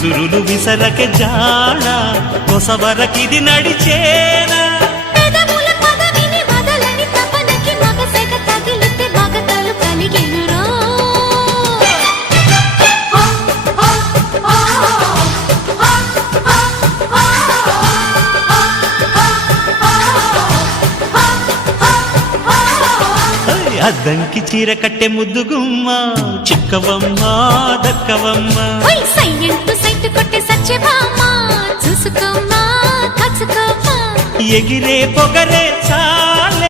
విసురులు విసరక జాడ కొసవరకిది నడిచేనా అద్దంకి చీర కట్టె ముద్దుగుమ్మ చిక్కవమ్మ దక్కవమ్మ సైట్ కొట్టే సత్యభామ చూసుకోమ్మా కాచుకోమ్మా ఎగిరే పొగరే చాలే